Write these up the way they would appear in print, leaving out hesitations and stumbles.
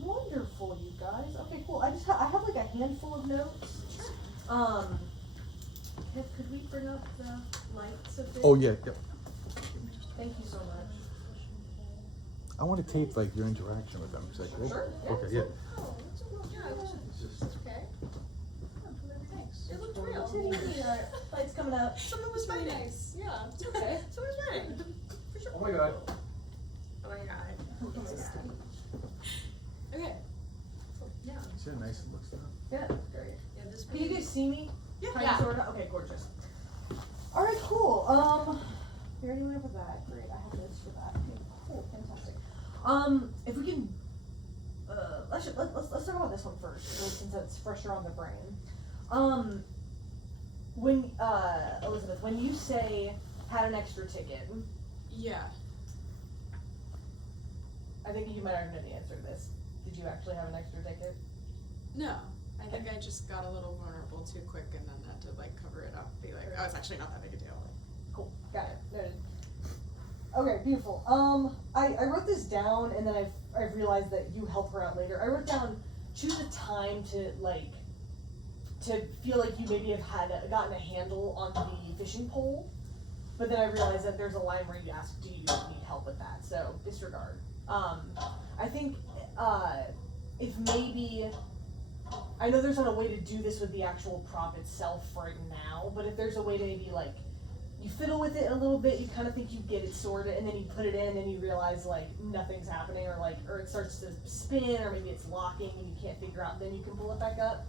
Wonderful, you guys. Okay, cool. I have like a handful of notes. Could we bring up the lights a bit? Oh yeah, yep. Thank you so much. I want to tape like your interaction with them. Is that cool? Sure. Yeah. Okay, yeah. Oh, it's okay. Thanks. It looked real. Lights coming up. Something was very nice. Yeah. It's okay. Something was very nice. For sure. Oh my god. Oh my god. Okay. Yeah. See how nice it looks now? Yeah. Great. Yeah, this Can you guys see me? Yeah. Kind Yeah. of, sorta? Okay, gorgeous. Alright, cool. You already went over that. Great, I have notes for that. Okay, cool, fantastic. If we can, let's talk about this one first, since it's fresher on the brain. When, Elizabeth, when you say had an extra ticket, Yeah. I think you might already know the answer to this. Did you actually have an extra ticket? No. I think I just got a little vulnerable too quick and then had to like cover it up, be like, oh, it's actually not that big a deal. Cool, got it, noted. Okay, beautiful. I wrote this down and then I've realized that you help her out later. I wrote down, choose a time to feel like you maybe have gotten a handle on the fishing pole, but then I realized that there's a line where you ask, do you need help with that? So, disregard. I think, if maybe, I know there's not a way to do this with the actual prop itself right now, but if there's a way to maybe like, you fiddle with it a little bit, you kind of think you get it sorted, and then you put it in and you realize like nothing's happening, or it starts to spin, or maybe it's locking and you can't figure out, then you can pull it back up.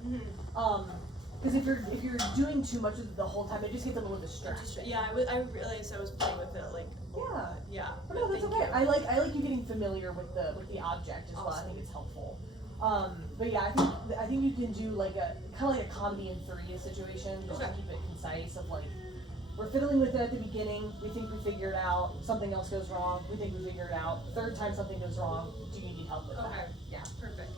Because if you're doing too much of it the whole time, it just gets a little distracting. Yeah, I realized I was playing with it like a Yeah. lot. Yeah. But no, that's thank okay. you. I like you getting familiar with the object as well. I Awesome. think it's helpful. But yeah, I think you can do like a kind of like a comedy in 3 situation, just to Okay. keep it concise. Of like, we're fiddling with it at the beginning. We think we figured it out. Something else goes wrong. We think we figured it out. Third time something goes wrong. Do you need help with Okay. that? Yeah. Perfect.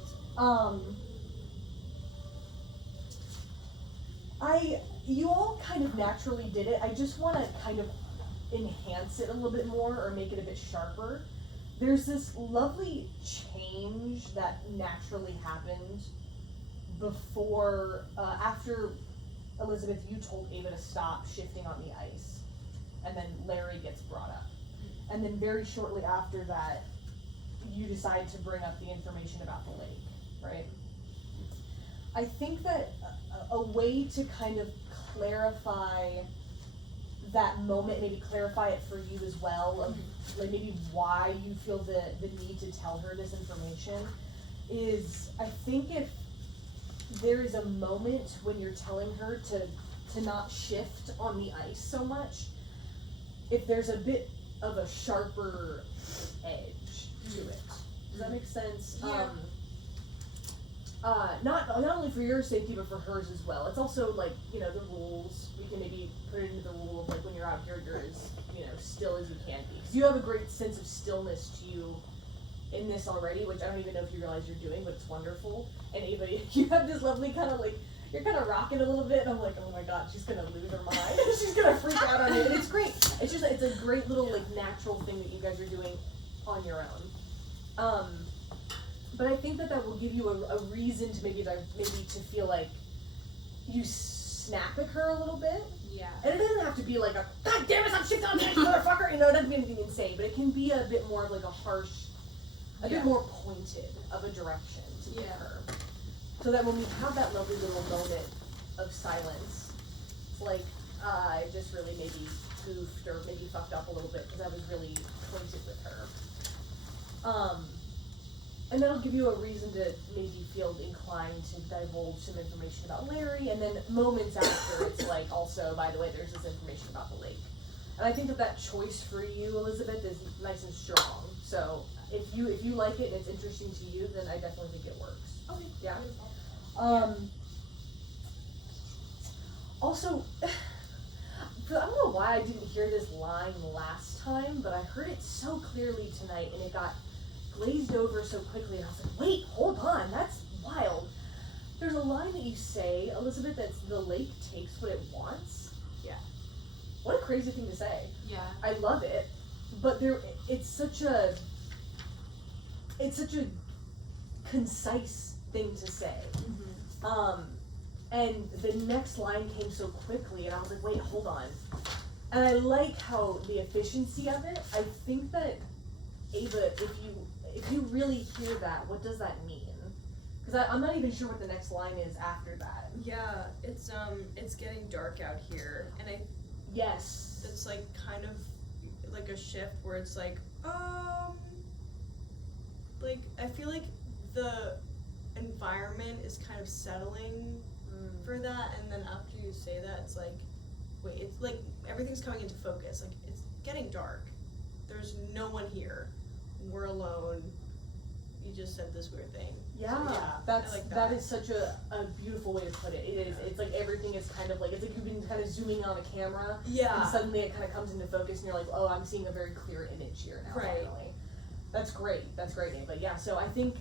You all kind of naturally did it. I just want to kind of enhance it a little bit more or make it a bit sharper. There's this lovely change that naturally happened before, after Elizabeth, you told Ava to stop shifting on the ice, and then Larry gets brought up. And then very shortly after that, you decide to bring up the information about the lake, right? I think that a way to kind of clarify that moment, maybe clarify it for you as well, of like maybe why you feel the need to tell her this information, is I think if there is a moment when you're telling her to not shift on the ice so much, if there's a bit of a sharper edge to it. Does that make sense? Yeah. Not only for your safety, but for hers as well. It's also like, the rules. We can maybe put it into the rule of like when you're out here, you're as, still as you can be. Because you have a great sense of stillness to you in this already, which I don't even know if you realize you're doing, but it's wonderful. And Ava, you have this lovely kind of like, you're kind of rocking a little bit, and I'm like, oh my god, she's gonna lose her mind. She's gonna freak out on you. And it's great. It's just, it's a great little like natural thing that you guys are doing on your own. But I think that will give you a reason to maybe to feel like you snap at her a little bit. Yeah. And it doesn't have to be like a, god damn it, I'm shifting on this motherfucker, it doesn't be anything insane, but it can be a bit more of like a harsh, a bit more pointed of a direction to give her. So that when we have that lovely little moment of silence, it's like, I just really maybe goofed or maybe fucked up a little bit because I was really pointed with her. And that'll give you a reason to maybe feel inclined to divulge some information about Larry, and then moments after, it's like, also, by the way, there's this information about the lake. And I think that choice for you, Elizabeth, is nice and strong. So if you like it and it's interesting to you, then I definitely think it works. Okay. Yeah. Also, I don't know why I didn't hear this line last time, but I heard it so clearly tonight, and it got glazed over so quickly, and I was like, wait, hold on, that's wild. There's a line that you say, Elizabeth, that's the lake takes what it wants. Yeah. What a crazy thing to say. Yeah. I love it, but it's such a concise thing to say. And the next line came so quickly, and I was like, wait, hold on. And I like how the efficiency of it. I think that Ava, if you really hear that, what does that mean? Because I'm not even sure what the next line is after that. Yeah, it's getting dark out here, and Yes. it's like kind of like a shift where it's like I feel like the environment is kind of settling for that, and then after you say that, it's like, wait, it's like everything's coming into focus. Like it's getting dark. There's no one here. We're alone. You just said this weird thing. Yeah, So, yeah, that's I like that is such a beautiful way to put it. It is. It's like everything is kind of like it's like you've been kind of zooming on a camera, Yeah. and suddenly it kind of comes into focus, and you're like, oh, I'm seeing a very clear image here now. Right. Finally, that's great. That's great, Ava. Yeah. So I think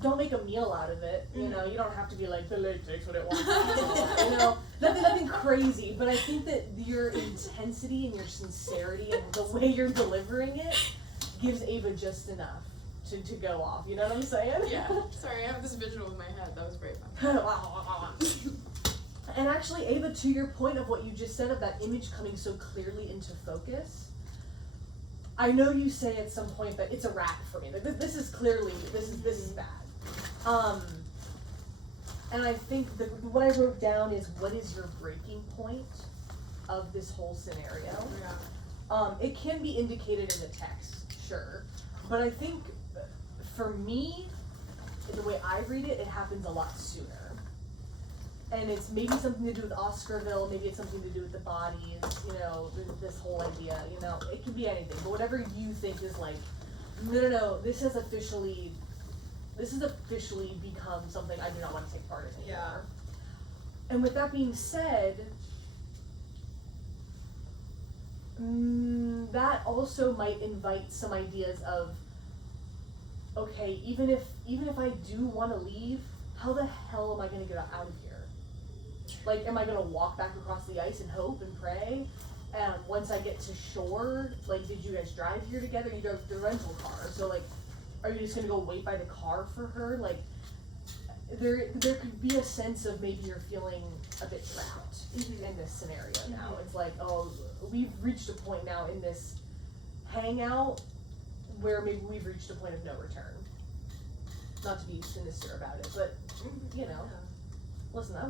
don't make a meal out of it. You know, you don't have to be like the lake takes what it wants. You know, nothing crazy. But I think that your intensity and your sincerity and the way you're delivering it gives Ava just enough to go off. You know what I'm saying? Yeah. Sorry, I have this visual in my head. That was very fun. And actually, Ava, to your point of what you just said of that image coming so clearly into focus, I know you say at some point that it's a wrap for me. Like this is clearly this is bad. And I think what I wrote down is what is your breaking point of this whole scenario? Yeah. It can be indicated in the text, sure, but I think for me, the way I read it, it happens a lot sooner. And it's maybe something to do with Oscarville, maybe it's something to do with the bodies, you know, this whole idea, you know, it can be anything, but whatever you think is like, no, this has officially become something I do not want to take part in anymore. Yeah. And with that being said, that also might invite some ideas of, okay, even if I do want to leave, how the hell am I going to get out of here? Like, am I going to walk back across the ice and hope and pray? And once I get to shore, like, did you guys drive here together? You drove the rental car, so like, are you just going to go wait by the car for her? Like, there could be a sense of maybe you're feeling a bit trapped in this scenario now. It's like, oh, we've reached a point now in this hangout where maybe we've reached a point of no return. Not to be sinister about it, but you know, listen, I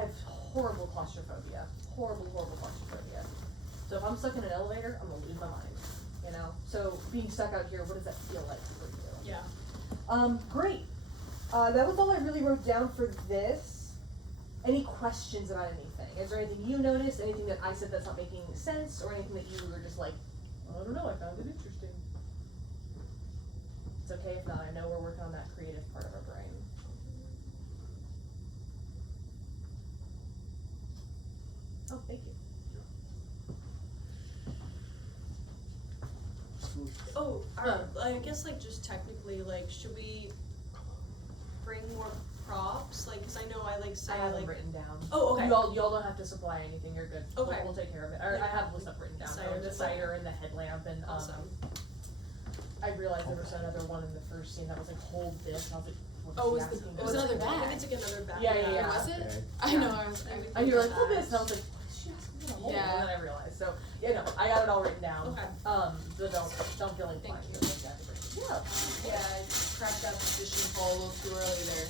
have horrible claustrophobia, horrible claustrophobia. So if I'm stuck in an elevator, I'm gonna lose my mind. You know, so being stuck out here, what does that feel like for you? Yeah. Great. That was all I really wrote down for this. Any questions about anything? Is there anything you noticed? Anything that I said that's not making sense? Or anything that you were just like, I don't know, I found it interesting? It's okay if not. I know we're working on that creative part of our brain. Oh, thank you. Oh, I guess like just technically, like, should we bring more props? Like, cause I know I like say I have them like. written down. Oh, okay. Y'all don't have to supply anything. You're good. Okay. We'll take care of it. I have the stuff written down. Cider, The cider and the headlamp and Awesome. I realized there was another one in the first scene that was like, hold this, and I was like, what's Oh, she it was asking it was for? another I bag. think it's like another bag. Yeah. Was it? Okay. I know. I was. And you're like, hold this, and I was like, what is she asking for? Hold Yeah. And then I realized. So, I got it all written down. Okay. So don't feel like Thank flying. you. Yeah. Yeah, I cracked out the fishing pole a little too early there.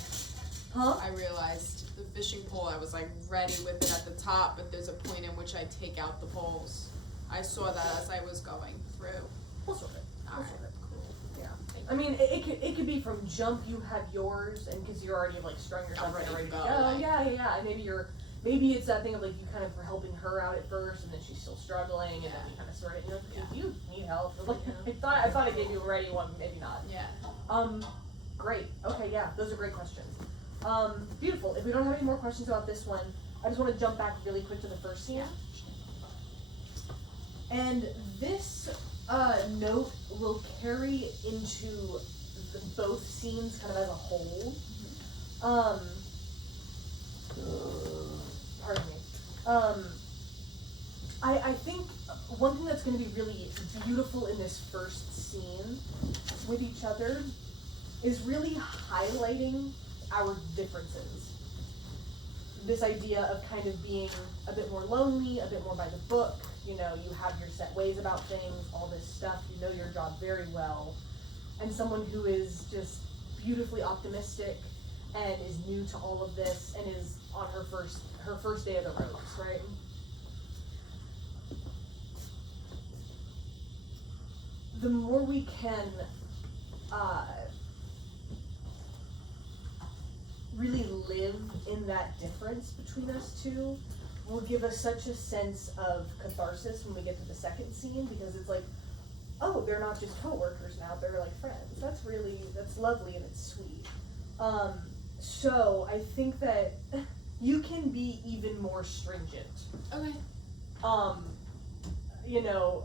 Huh? I realized the fishing pole, I was like ready with it at the top, but there's a point in which I take out the poles. I saw that as I was going through. We'll sort it. We'll Alright, sort it. cool. Yeah. Thank I mean, it could be from jump. You have yours, and because you're already like strung yourself I'm and ready ready to to go, go. like- Yeah. And maybe it's that thing of like you kind of were helping her out at first, and then she's still struggling, and then you kind of sort of, do you need help? Like, I thought I gave you a ready one, maybe not. Yeah. Great. Okay, yeah, those are great questions. Beautiful. If we don't have any more questions about this one, I just want to jump back really quick to the first scene. And this note will carry into both scenes kind of as a whole. Pardon me. I think one thing that's going to be really beautiful in this first scene with each other is really highlighting our differences. This idea of kind of being a bit more lonely, a bit more by the book, you know, you have your set ways about things, all this stuff, you know your job very well, and someone who is just beautifully optimistic and is new to all of this and is on her first day of the ropes, right? The more we can really live in that difference between us two will give us such a sense of catharsis when we get to the second scene, because it's like, oh, they're not just coworkers now, they're like friends. That's lovely and it's sweet. So I think that you can be even more stringent. Okay. You know,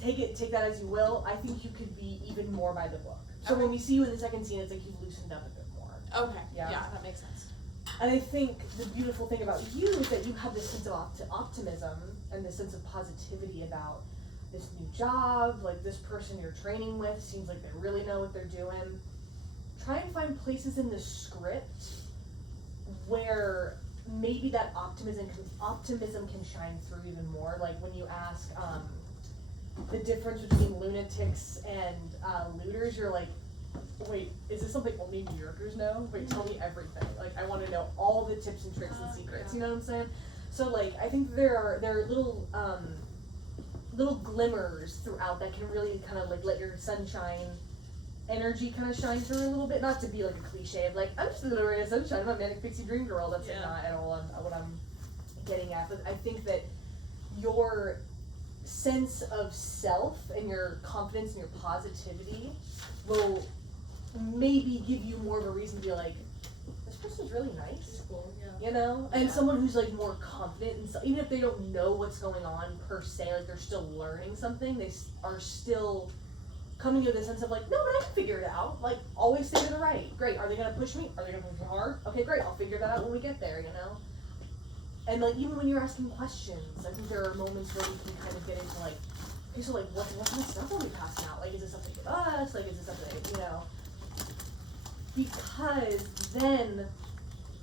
take that as you will. I think you could be even more by the book. So when we see you in the second scene, it's like you've loosened up a bit more. Okay. Yeah. Yeah, that makes sense. And I think the beautiful thing about you is that you have this sense of optimism and this sense of positivity about this new job, like this person you're training with seems like they really know what they're doing. Try and find places in the script where maybe that optimism can shine through even more. Like when you ask the difference between lunatics and looters, you're like, wait, is this something only New Yorkers know? Wait, tell me everything. Like, I want to know all the tips and tricks and secrets. You know what I'm saying? So, like, I think there are little glimmers throughout that can really kind of like let your sunshine energy kind of shine through a little bit. Not to be like a cliche of like, I'm just a little ray of sunshine, I'm a manic pixie dream girl. That's like not at all what I'm getting at. But I think that your sense of self and your confidence and your positivity will maybe give you more of a reason to be like, this person's really nice, Cool, yeah. you know? And someone who's like more confident, and so, even if they don't know what's going on per se, like they're still learning something, they are still coming to the sense of like, no, but I can figure it out. Like, always stay to the right. Great. Are they gonna push me? Are they gonna push me hard? Okay, great. I'll figure that out when we get there, you know? And like, even when you're asking questions, I think there are moments where we can kind of get into like, okay, so like, what kind of stuff are we passing out? Like, is it something with us? Like, is it something, you know? Because then,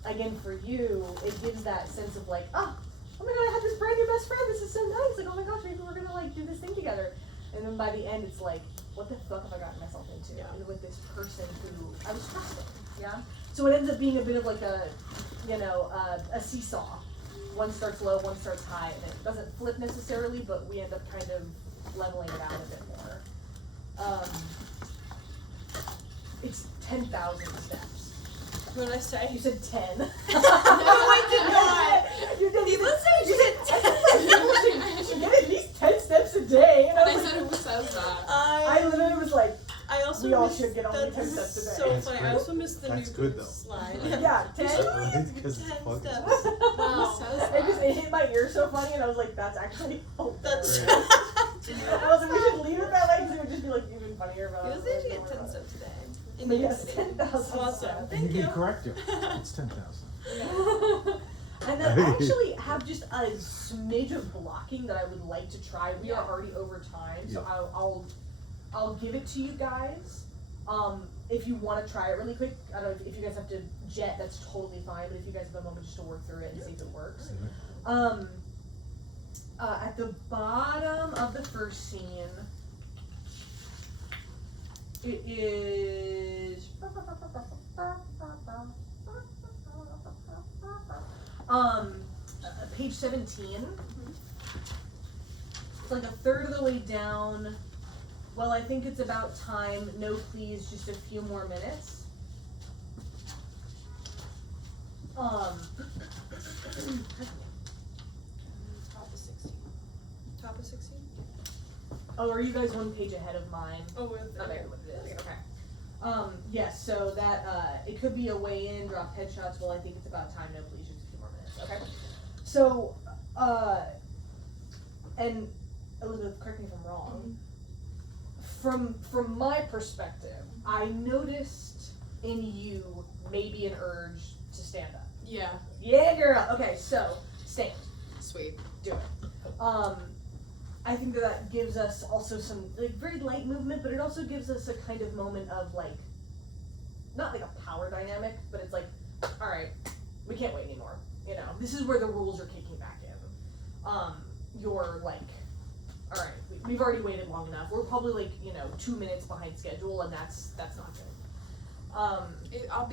again, for you, it gives that sense of like, oh my god, I have this brand new best friend. This is so nice. Like, oh my gosh, maybe we're gonna like do this thing together. And then by the end, it's like, what the fuck have I gotten myself into? Yeah. And with this person who I was trusting, yeah? So it ends up being a bit of like a, you know, a seesaw. One starts low, one starts high, and it doesn't flip necessarily, but we end up kind of leveling it out a bit more. It's 10,000 steps. What did I say? You said 10. No, I did not. You did. You listened? You said 10. You get at least 10 steps a day. And And I I was said, like, who says that? I literally was like, I also we all missed, should get only 10 that's steps a day. so That's funny. I great. also missed the That's new good, though. slide. yeah, 10. Right? 'Cause it's 10 fucking- steps. Wow. It hit my ear so funny, and I was like, that's actually That's. hilarious. I was like, we should leave it that way, because it would just be like even funnier. But I You was said like, you don't get 10 worry steps a day. about it. Yes, 10,000 Awesome. steps. Thank you you. can correct it. It's 10,000. And then I actually have just a smidge of blocking that I would like to try. We are already over time, so Yeah. I'll give it to you guys. If you want to try it really quick, I don't know if you guys have to jet, that's totally fine. But if you guys have a moment just to work through it and see if it works. At the bottom of the first scene, it is page 17. It's like a third of the way down. Well, I think it's about time. No, please, just a few more minutes. Top of 16. Top of 16? Oh, are you guys one page ahead of mine? Oh, with Okay, what it is. Okay. Yes, so that, it could be a weigh in, drop headshots. Well, I think it's about time. No, please, just a few more minutes. Okay. So, and Elizabeth, correct me if I'm wrong. From my perspective, I noticed in you maybe an urge to stand up. Yeah. Yeah, girl. Okay, so stand. Sweet. Do it. I think that gives us also some, like, very light movement, but it also gives us a kind of moment of, like, not like a power dynamic, but it's like, alright, we can't wait anymore, you know, this is where the rules are kicking back in. You're like, alright, we've already waited long enough, we're probably like, 2 minutes behind schedule, and that's not good. I'll